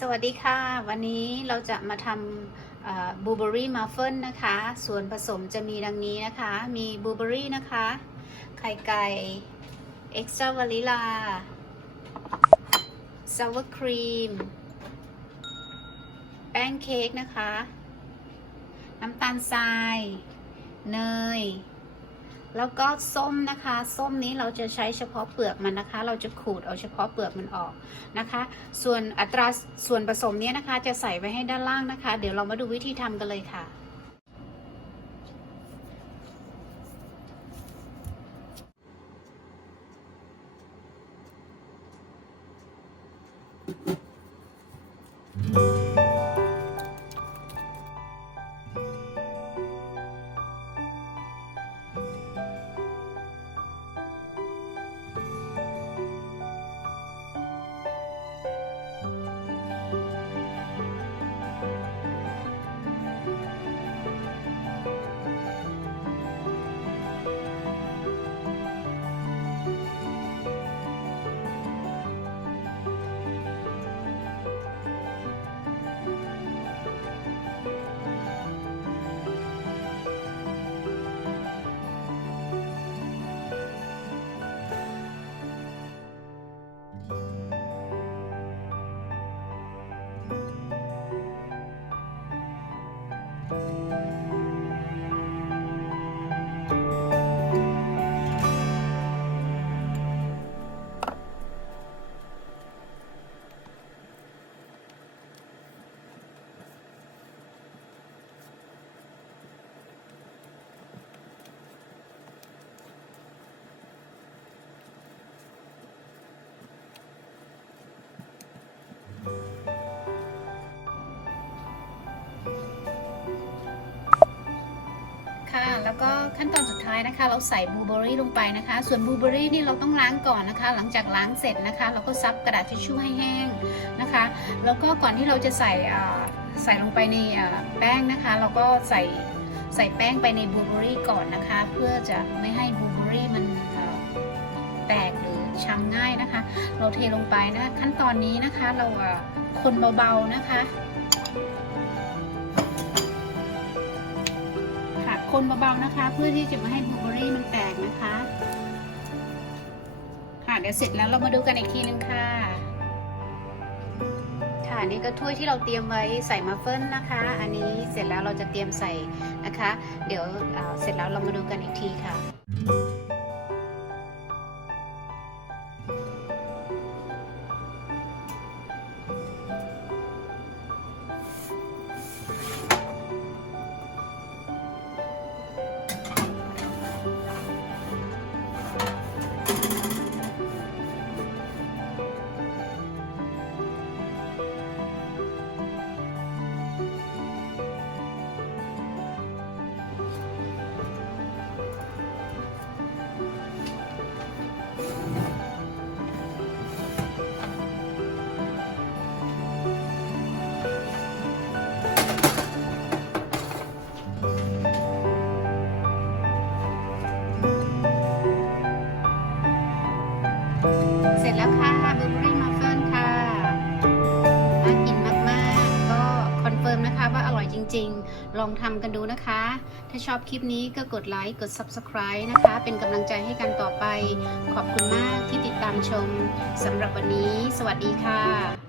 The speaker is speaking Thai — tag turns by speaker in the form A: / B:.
A: สวัสดีค่ะ วันนี้เราจะมาทำบลูเบอรี่มัฟเฟิลนะคะ ส่วนผสมจะมีดังนี้นะคะ มีบลูเบอรี่นะคะ ไข่ไก่เอ็กซ์ตร้าวานิลาซาวครีม แป้งเค้กนะคะ น้ำตาลทราย เนย แล้วก็ส้มนะคะ ส้มนี้เราจะใช้เฉพาะเปลือกมันนะคะ เราจะขูดเอาเฉพาะเปลือกมันออกนะคะ ส่วนอัตราส่วนผสมเนี้ยนะคะ จะใส่ไว้ให้ด้านล่างนะคะ เดี๋ยวเรามาดูวิธีทำกันเลยค่ะ ขั้นตอนสุดท้ายนะคะ เราใส่บลูเบอรี่ลงไปนะคะ ส่วนบลูเบอรี่นี่เราต้องล้างก่อนนะคะ หลังจากล้างเสร็จนะคะ เราก็ซับกระดาษทิชชู่ให้แห้งนะคะ แล้วก็ก่อนที่เราจะใส่ใส่ลงไปในแป้งนะคะ เราก็ใส่ใส่แป้งไปในบลูเบอรี่ก่อนนะคะ เพื่อจะไม่ให้บลูเบอรี่มันแตกหรือช้ำง่ายนะคะ เราเทลงไปนะขั้นตอนนี้นะคะเราคนเบาๆนะคะ คนเบาๆนะคะ เพื่อที่จะไม่ให้บลูเบอรี่มันแตกนะคะ ค่ะเดี๋ยวเสร็จแล้วเรามาดูกันอีกทีนึงค่ะ ค่ะนี่ก็ถ้วยที่เราเตรียมไว้ใส่มัฟเฟินนะคะ อันนี้เสร็จแล้วเราจะเตรียมใส่นะคะ เดี๋ยวเเสร็จแล้วเรามาดูกันอีกทีค่ะ จริง ลองทำกันดูนะคะ ถ้าชอบคลิปนี้ก็กดไลค์กด Subscribe นะคะ เป็นกำลังใจให้กันต่อไป ขอบคุณมากที่ติดตามชมสำหรับวันนี้ สวัสดีค่ะ